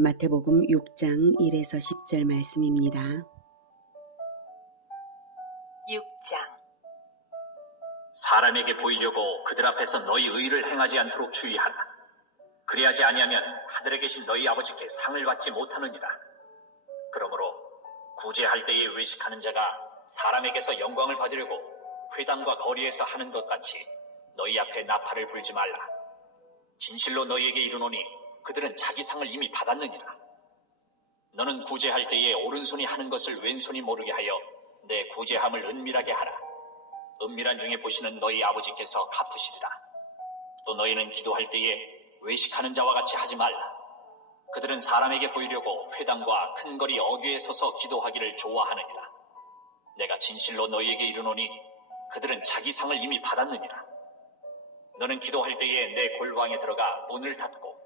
마태복음 6장 1에서 10절 말씀입니다. 6장. 사람에게 보이려고 그들 앞에서 너희 의를 행하지 않도록 주의하라. 그리하지 아니하면 하늘에 계신 너희 아버지께 상을 받지 못하느니라. 그러므로 구제할 때에 외식하는 자가 사람에게서 영광을 받으려고 회당과 거리에서 하는 것 같이 너희 앞에 나팔을 불지 말라. 진실로 너희에게 이르노니 그들은 자기 상을 이미 받았느니라. 너는 구제할 때에 오른손이 하는 것을 왼손이 모르게 하여 내 구제함을 은밀하게 하라. 은밀한 중에 보시는 너희 아버지께서 갚으시리라. 또 너희는 기도할 때에 외식하는 자와 같이 하지 말라. 그들은 사람에게 보이려고 회당과 큰 거리 어귀에 서서 기도하기를 좋아하느니라. 내가 진실로 너희에게 이르노니 그들은 자기 상을 이미 받았느니라. 너는 기도할 때에 내 골방에 들어가 문을 닫고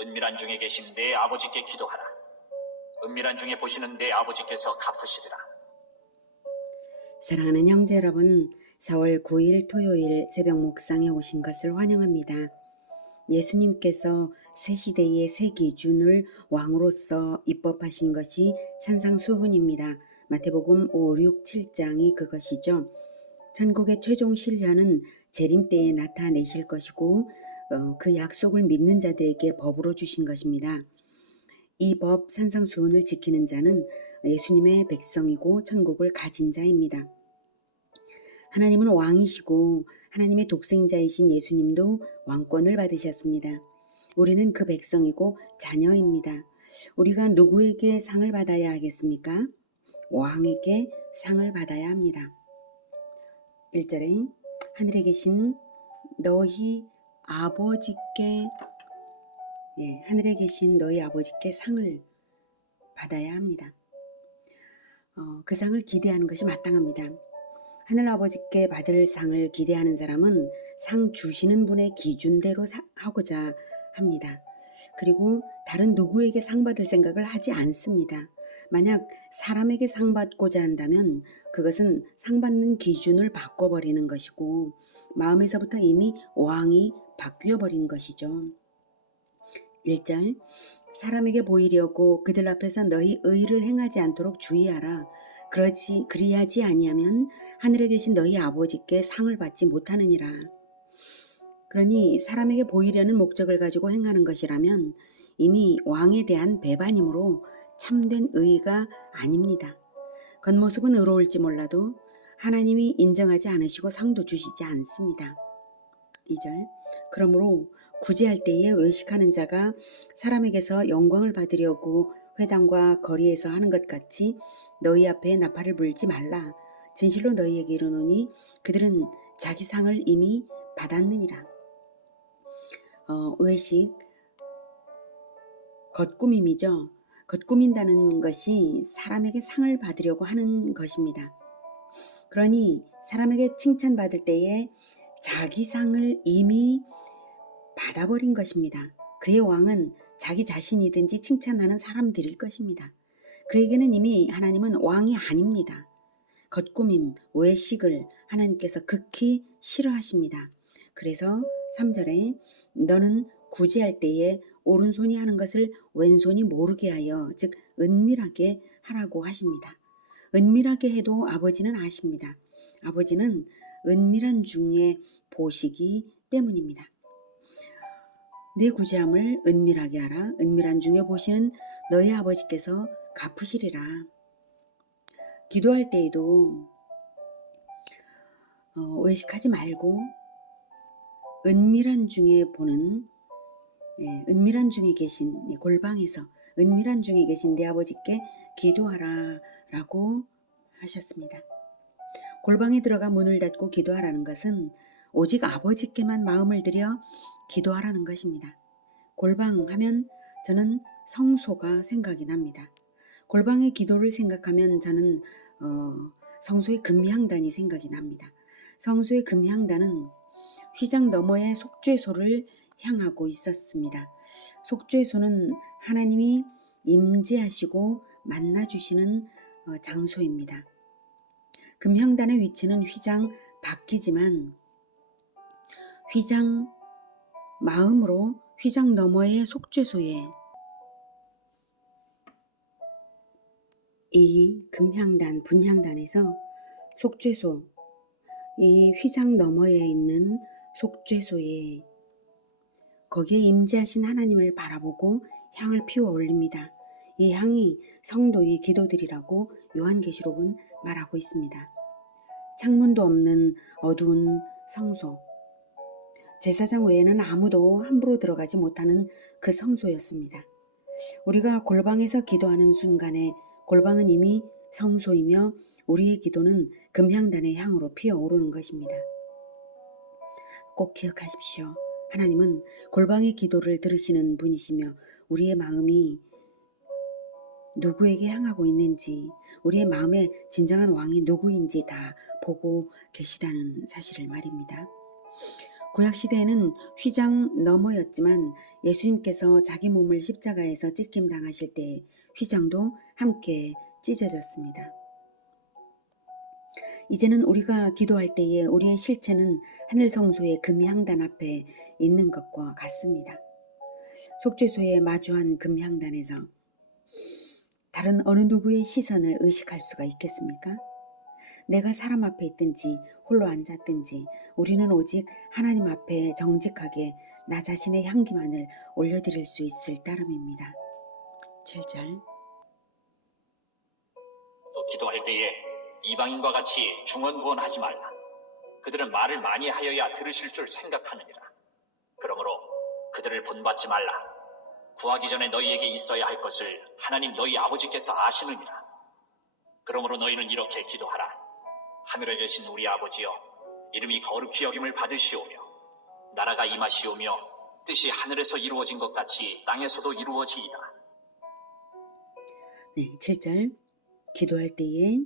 은밀한 중에 계신 내 아버지께 기도하라. 은밀한 중에 보시는 내 아버지께서 갚으시리라. 사랑하는 형제 여러분, 4월 9일 토요일 새벽 묵상에 오신 것을 환영합니다. 예수님께서 새 시대의 새 기준을 왕으로서 입법하신 것이 산상수훈입니다. 마태복음 5, 6, 7장이 그것이죠. 천국의 최종 신뢰는 재림 때에 나타내실 것이고 그 약속을 믿는 자들에게 법으로 주신 것입니다. 이 법 산상수훈을 지키는 자는 예수님의 백성이고 천국을 가진 자입니다. 하나님은 왕이시고 하나님의 독생자이신 예수님도 왕권을 받으셨습니다. 우리는 그 백성이고 자녀입니다. 우리가 누구에게 상을 받아야 하겠습니까? 왕에게 상을 받아야 합니다. 1절에 하늘에 계신 너희 아버지께 하늘에 계신 너희 아버지께 상을 받아야 합니다. 그 상을 기대하는 것이 마땅합니다. 하늘 아버지께 받을 상을 기대하는 사람은 상 주시는 분의 기준대로 하고자 합니다. 그리고 다른 누구에게 상 받을 생각을 하지 않습니다. 만약 사람에게 상 받고자 한다면 그것은 상 받는 기준을 바꿔버리는 것이고 마음에서부터 이미 왕이 바뀌어버린 것이죠. 1절 사람에게 보이려고 그들 앞에서 너희 의를 행하지 않도록 주의하라. 그리하지 아니하면 하늘에 계신 너희 아버지께 상을 받지 못하느니라. 그러니 사람에게 보이려는 목적을 가지고 행하는 것이라면 이미 왕에 대한 배반이므로 참된 의가 아닙니다. 겉모습은 의로울지 몰라도 하나님이 인정하지 않으시고 상도 주시지 않습니다. 2절 그러므로 구제할 때에 외식하는 자가 사람에게서 영광을 받으려고 회당과 거리에서 하는 것 같이 너희 앞에 나팔을 불지 말라. 진실로 너희에게 이르노니 그들은 자기 상을 이미 받았느니라. 외식, 겉꾸밈이죠. 겉꾸민다는 것이 사람에게 상을 받으려고 하는 것입니다. 그러니 사람에게 칭찬받을 때에 자기 상을 이미 받아버린 것입니다. 그의 왕은 자기 자신이든지 칭찬하는 사람들일 것입니다. 그에게는 이미 하나님은 왕이 아닙니다. 겉꾸밈, 외식을 하나님께서 극히 싫어하십니다. 그래서 3절에 너는 구제할 때에 오른손이 하는 것을 왼손이 모르게 하여 즉 은밀하게 하라고 하십니다. 은밀하게 해도 아버지는 아십니다. 아버지는 은밀한 중에 보시기 때문입니다. 내 구제함을 은밀하게 하라. 은밀한 중에 보시는 너희 아버지께서 갚으시리라. 기도할 때에도 외식하지 말고 은밀한 중에 보는 은밀한 중에 계신 골방에서 은밀한 중에 계신 내 아버지께 기도하라 라고 하셨습니다. 골방에 들어가 문을 닫고 기도하라는 것은 오직 아버지께만 마음을 들여 기도하라는 것입니다. 골방 하면 저는 성소가 생각이 납니다. 골방의 기도를 생각하면 저는 성소의 금향단이 생각이 납니다. 성소의 금향단은 휘장 너머의 속죄소를 향하고 있었습니다. 속죄소는 하나님이 임재하시고 만나주시는 장소입니다. 금향단의 위치는 휘장 밖이지만 휘장 마음으로 휘장 너머의 속죄소에 이 금향단, 분향단에서 속죄소, 이 휘장 너머에 있는 속죄소에 거기에 임재하신 하나님을 바라보고 향을 피워 올립니다. 이 향이 성도의 기도들이라고 요한계시록은 말하고 있습니다. 창문도 없는 어두운 성소, 제사장 외에는 아무도 함부로 들어가지 못하는 그 성소였습니다. 우리가 골방에서 기도하는 순간에 골방은 이미 성소이며 우리의 기도는 금향단의 향으로 피어오르는 것입니다. 꼭 기억하십시오. 하나님은 골방의 기도를 들으시는 분이시며 우리의 마음이 누구에게 향하고 있는지, 우리의 마음의 진정한 왕이 누구인지 다 보고 계시다는 사실을 말입니다. 구약시대에는 휘장 너머였지만 예수님께서 자기 몸을 십자가에서 찢김 당하실 때 휘장도 함께 찢어졌습니다. 이제는 우리가 기도할 때에 우리의 실체는 하늘 성소의 금향단 앞에 있는 것과 같습니다. 속죄소에 마주한 금향단에서 다른 어느 누구의 시선을 의식할 수가 있겠습니까? 내가 사람 앞에 있든지 홀로 앉았든지 우리는 오직 하나님 앞에 정직하게 나 자신의 향기만을 올려드릴 수 있을 따름입니다. 7절. 또 기도할 때에 이방인과 같이 중언부언하지 말라. 그들은 말을 많이 하여야 들으실 줄 생각하느니라. 그러므로 그들을 본받지 말라. 구하기 전에 너희에게 있어야 할 것을 하나님 너희 아버지께서 아시느니라. 그러므로 너희는 이렇게 기도하라. 하늘에 계신 우리 아버지여, 이름이 거룩히 여김을 받으시오며 나라가 임하시오며 뜻이 하늘에서 이루어진 것 같이 땅에서도 이루어지이다. 네, 7절. 기도할 때에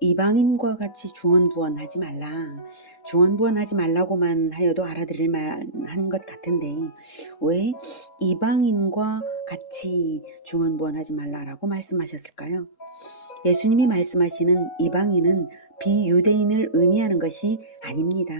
이방인과 같이 중언부언하지 말라. 중언부언하지 말라고만 하여도 알아들을 만한 것 같은데 왜 이방인과 같이 중언부언하지 말라라고 말씀하셨을까요? 예수님이 말씀하시는 이방인은 비유대인을 의미하는 것이 아닙니다.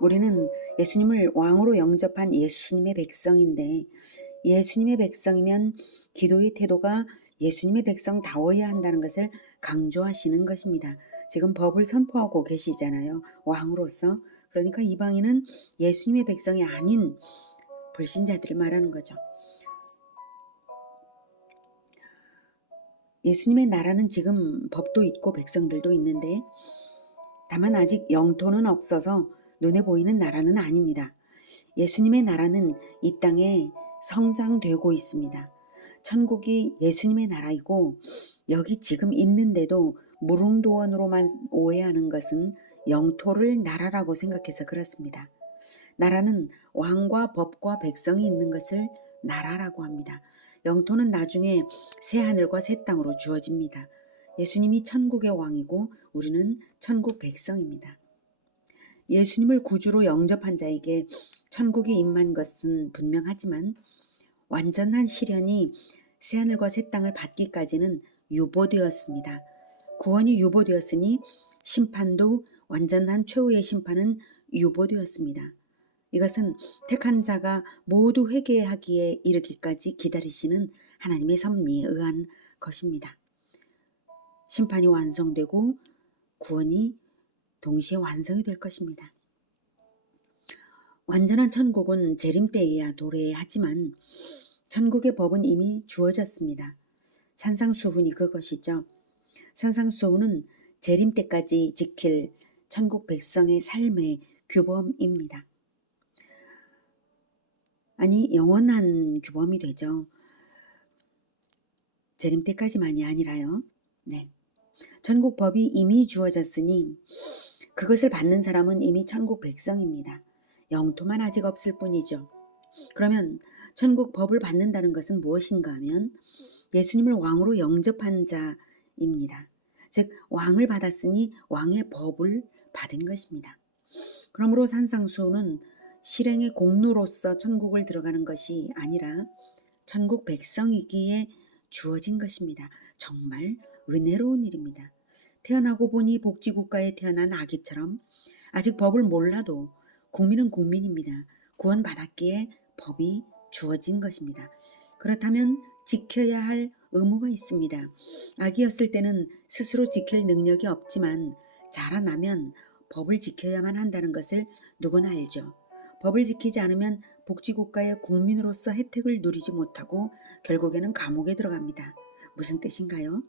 우리는 예수님을 왕으로 영접한 예수님의 백성인데 예수님의 백성이면 기도의 태도가 예수님의 백성다워야 한다는 것을 강조하시는 것입니다. 지금 법을 선포하고 계시잖아요. 왕으로서. 그러니까 이방인은 예수님의 백성이 아닌 불신자들을 말하는 거죠. 예수님의 나라는 지금 법도 있고 백성들도 있는데 다만 아직 영토는 없어서 눈에 보이는 나라는 아닙니다. 예수님의 나라는 이 땅에 성장되고 있습니다. 천국이 예수님의 나라이고 여기 지금 있는데도 무릉도원으로만 오해하는 것은 영토를 나라라고 생각해서 그렇습니다. 나라는 왕과 법과 백성이 있는 것을 나라라고 합니다. 영토는 나중에 새 하늘과 새 땅으로 주어집니다. 예수님이 천국의 왕이고 우리는 천국 백성입니다. 예수님을 구주로 영접한 자에게 천국이 임한 것은 분명하지만 완전한 시련이 새하늘과 새 땅을 받기까지는 유보되었습니다. 구원이 유보되었으니 심판도 완전한 최후의 심판은 유보되었습니다. 이것은 택한 자가 모두 회개하기에 이르기까지 기다리시는 하나님의 섭리에 의한 것입니다. 심판이 완성되고 구원이 동시에 완성이 될 것입니다. 완전한 천국은 재림 때에야 도래하지만 천국의 법은 이미 주어졌습니다. 산상수훈이 그것이죠. 산상수훈은 재림 때까지 지킬 천국 백성의 삶의 규범입니다. 아니 영원한 규범이 되죠. 재림 때까지만이 아니라요. 네. 천국 법이 이미 주어졌으니 그것을 받는 사람은 이미 천국 백성입니다. 영토만 아직 없을 뿐이죠. 그러면 천국 법을 받는다는 것은 무엇인가 하면 예수님을 왕으로 영접한 자입니다. 즉 왕을 받았으니 왕의 법을 받은 것입니다. 그러므로 산상수훈은 실행의 공로로서 천국을 들어가는 것이 아니라 천국 백성이기에 주어진 것입니다. 정말 은혜로운 일입니다. 태어나고 보니 복지국가에 태어난 아기처럼 아직 법을 몰라도 국민은 국민입니다. 구원받았기에 법이 주어진 것입니다. 그렇다면 지켜야 할 의무가 있습니다. 아기였을 때는 스스로 지킬 능력이 없지만 자라나면 법을 지켜야만 한다는 것을 누구나 알죠. 법을 지키지 않으면 복지국가의 국민으로서 혜택을 누리지 못하고 결국에는 감옥에 들어갑니다. 무슨 뜻인가요?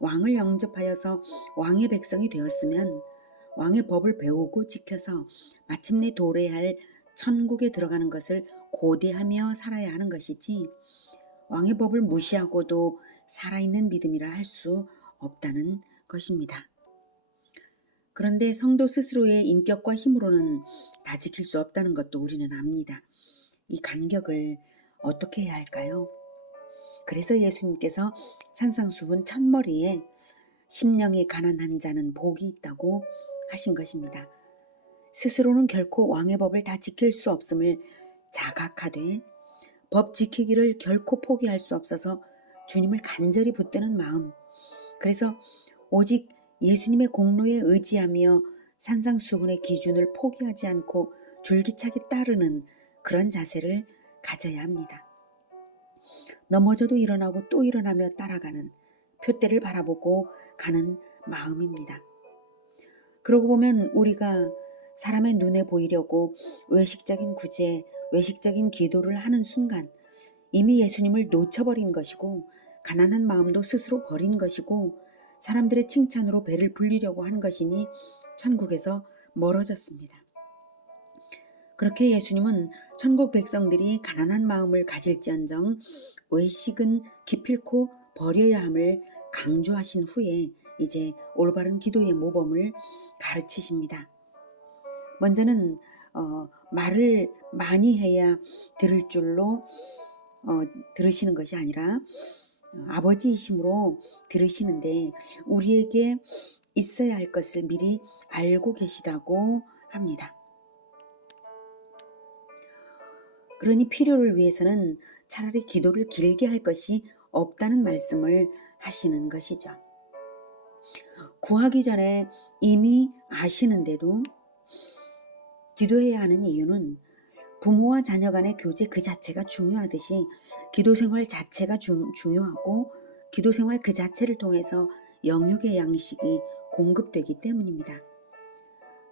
왕을 영접하여서 왕의 백성이 되었으면 왕의 법을 배우고 지켜서 마침내 도래할 천국에 들어가는 것을 고대하며 살아야 하는 것이지 왕의 법을 무시하고도 살아있는 믿음이라 할 수 없다는 것입니다. 그런데 성도 스스로의 인격과 힘으로는 다 지킬 수 없다는 것도 우리는 압니다. 이 간격을 어떻게 해야 할까요? 그래서 예수님께서 산상수훈 첫머리에 심령이 가난한 자는 복이 있다고 하신 것입니다. 스스로는 결코 왕의 법을 다 지킬 수 없음을 자각하되 법 지키기를 결코 포기할 수 없어서 주님을 간절히 붙드는 마음, 그래서 오직 예수님의 공로에 의지하며 산상수훈의 기준을 포기하지 않고 줄기차게 따르는 그런 자세를 가져야 합니다. 넘어져도 일어나고 또 일어나며 따라가는 표대를 바라보고 가는 마음입니다. 그러고 보면 우리가 사람의 눈에 보이려고 외식적인 구제, 외식적인 기도를 하는 순간 이미 예수님을 놓쳐버린 것이고 가난한 마음도 스스로 버린 것이고 사람들의 칭찬으로 배를 불리려고 한 것이니 천국에서 멀어졌습니다. 그렇게 예수님은 천국 백성들이 가난한 마음을 가질지언정 외식은 기필코 버려야 함을 강조하신 후에 이제 올바른 기도의 모범을 가르치십니다. 먼저는 말을 많이 해야 들을 줄로 들으시는 것이 아니라 아버지이심으로 들으시는데 우리에게 있어야 할 것을 미리 알고 계시다고 합니다. 그러니 필요를 위해서는 차라리 기도를 길게 할 것이 없다는 말씀을 하시는 것이죠. 구하기 전에 이미 아시는데도 기도해야 하는 이유는 부모와 자녀 간의 교제 그 자체가 중요하듯이 기도 생활 자체가 중요하고 기도 생활 그 자체를 통해서 영육의 양식이 공급되기 때문입니다.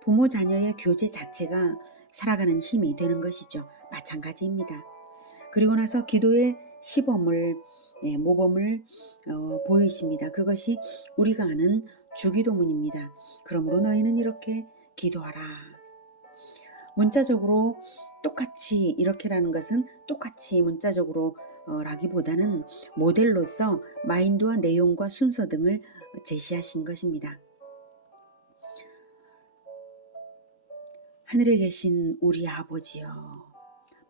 부모 자녀의 교제 자체가 살아가는 힘이 되는 것이죠. 마찬가지입니다. 그리고 나서 기도의 시범을 모범을 보이십니다. 그것이 우리가 아는 주기도문입니다. 그러므로 너희는 이렇게 기도하라. 문자적으로 똑같이 이렇게라는 것은 똑같이 문자적으로 라기보다는 모델로서 마인드와 내용과 순서 등을 제시하신 것입니다. 하늘에 계신 우리 아버지여.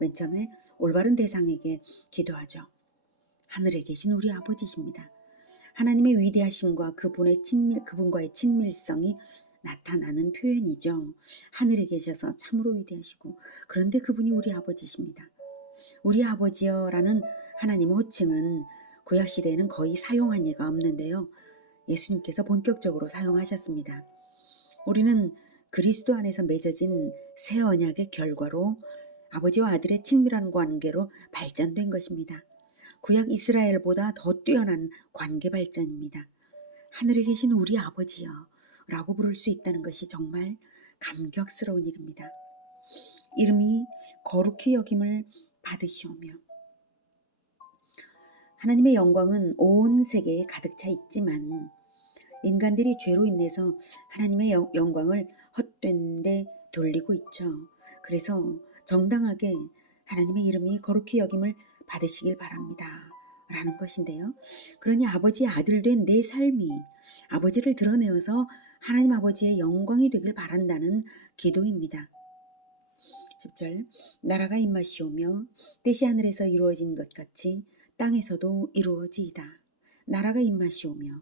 맨 처음에 올바른 대상에게 기도하죠. 하늘에 계신 우리 아버지십니다. 하나님의 위대하심과 그분과의 친밀성이 나타나는 표현이죠. 하늘에 계셔서 참으로 위대하시고 그런데 그분이 우리 아버지십니다. 우리 아버지여라는 하나님의 호칭은 구약시대에는 거의 사용한 예가 없는데요. 예수님께서 본격적으로 사용하셨습니다. 우리는 그리스도 안에서 맺어진 새 언약의 결과로 아버지와 아들의 친밀한 관계로 발전된 것입니다. 구약 이스라엘보다 더 뛰어난 관계 발전입니다. 하늘에 계신 우리 아버지여 라고 부를 수 있다는 것이 정말 감격스러운 일입니다. 이름이 거룩히 여김을 받으시오며 하나님의 영광은 온 세계에 가득 차 있지만 인간들이 죄로 인해서 하나님의 영광을 헛된 데 돌리고 있죠. 그래서 정당하게 하나님의 이름이 거룩히 여김을 받으시길 바랍니다. 라는 것인데요. 그러니 아버지의 아들 된 내 삶이 아버지를 드러내어서 하나님 아버지의 영광이 되길 바란다는 기도입니다. 10절 나라가 임하시오며 뜻이 하늘에서 이루어진 것 같이 땅에서도 이루어지이다. 나라가 임하시오며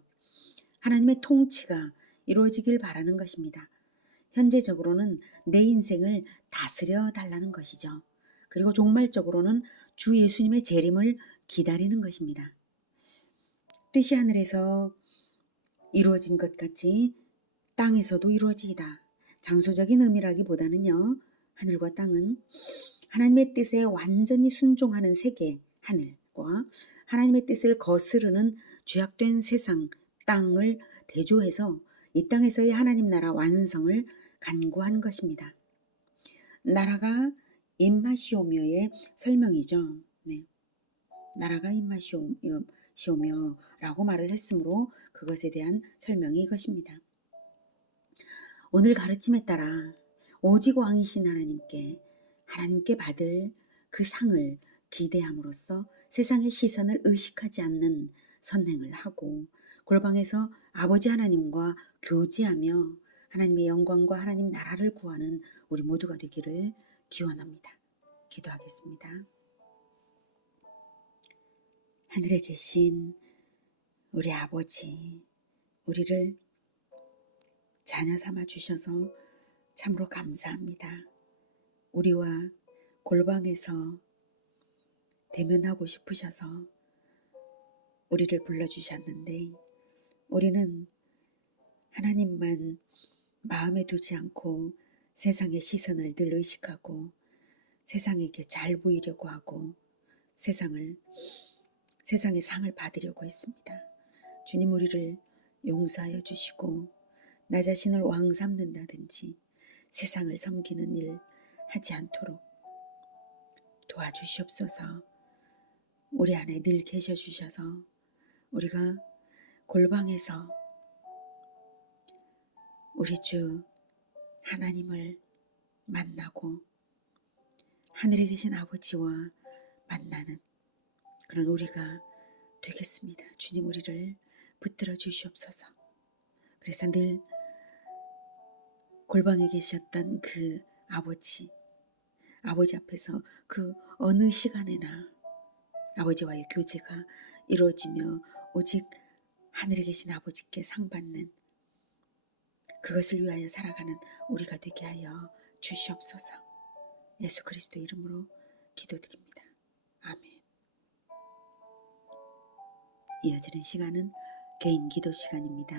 하나님의 통치가 이루어지길 바라는 것입니다. 현재적으로는 내 인생을 다스려 달라는 것이죠. 그리고 종말적으로는 주 예수님의 재림을 기다리는 것입니다. 뜻이 하늘에서 이루어진 것 같이 땅에서도 이루어지이다. 장소적인 의미라기보다는요. 하늘과 땅은 하나님의 뜻에 완전히 순종하는 세계, 하늘과 하나님의 뜻을 거스르는 죄악된 세상, 땅을 대조해서 이 땅에서의 하나님 나라 완성을 간구한 것입니다. 나라가 임하시오며의 설명이죠. 네. 나라가 임하시오며라고 말을 했으므로 그것에 대한 설명이 이것입니다. 오늘 가르침에 따라 오직 왕이신 하나님께 받을 그 상을 기대함으로써 세상의 시선을 의식하지 않는 선행을 하고 골방에서 아버지 하나님과 교제하며 하나님의 영광과 하나님 나라를 구하는 우리 모두가 되기를 기원합니다. 기도하겠습니다. 하늘에 계신 우리 아버지, 우리를 자녀 삼아 주셔서 참으로 감사합니다. 우리와 골방에서 대면하고 싶으셔서 우리를 불러주셨는데 우리는 하나님만 마음에 두지 않고 세상의 시선을 늘 의식하고 세상에게 잘 보이려고 하고 세상의 상을 받으려고 했습니다. 주님, 우리를 용서하여 주시고 나 자신을 왕 삼는다든지 세상을 섬기는 일 하지 않도록 도와주시옵소서. 우리 안에 늘 계셔 주셔서 우리가 골방에서 우리 주 하나님을 만나고 하늘에 계신 아버지와 만나는 그런 우리가 되겠습니다. 주님, 우리를 붙들어 주시옵소서. 그래서 늘 골방에 계셨던 그 아버지 앞에서 그 어느 시간에나 아버지와의 교제가 이루어지며 오직 하늘에 계신 아버지께 상받는 그것을 위하여 살아가는 우리가 되게 하여 주시옵소서. 예수 그리스도 이름으로 기도드립니다. 아멘. 이어지는 시간은 개인 기도 시간입니다.